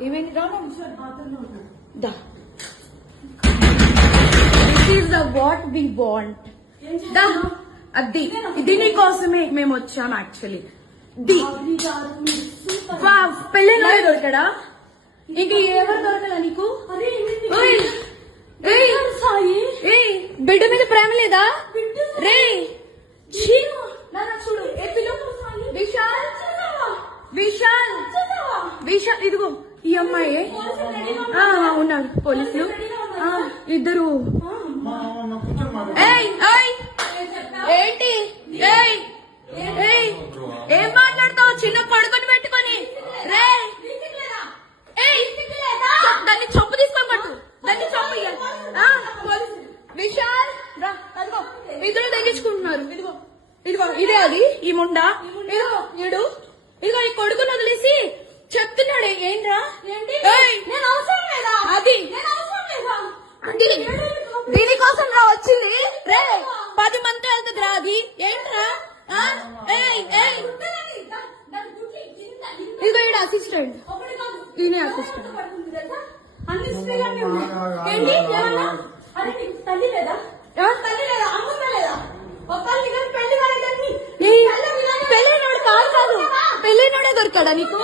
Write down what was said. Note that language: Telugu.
ఏమైంది రా దా this is the what we want దా అది ఇది నీ కోసమే మేము వచ్చాం యాక్చువల్లీ పెళ్ళిన దొరకడా ఇంక ఎవరు దొరకలా నీకు బిడ్డ మీద ప్రేమ లేదా రే చూడు విశాల్ విశాల్ విశాల్ ఇదిగో ఈ అమ్మాయి ఉన్నారు పోలీసులు ఇద్దరు ఏంటి ఏం మాట్లాడతావు చిన్న కొడుకుని పెట్టుకొని రే దాన్ని చంపు తీసుకొని పట్టు దాన్ని చంపు విశాల్ రా అదిగో ఇద్దరు తగ్గించుకుంటున్నారు ఇదిగో ఇదిగో ఇదే అది ఈ ముండా ఇదిగో ఇడు ఇదిగో ఈ కొడుకుని వదిలేసి చెప్తున్నాడు ఏంట్రా అది దీనికోసం రా వచ్చింది రే 10 మంది వెళ్తుంది రా అది ఏంట్రా ఇదిగో ఈడ అసిస్టెంట్ ఈయన అసిస్టెంట్ ఏంటి తల్లి లేదా పెళ్ళైనోడు కాదు పెళ్ళైనోడే దొరికాడా నీకు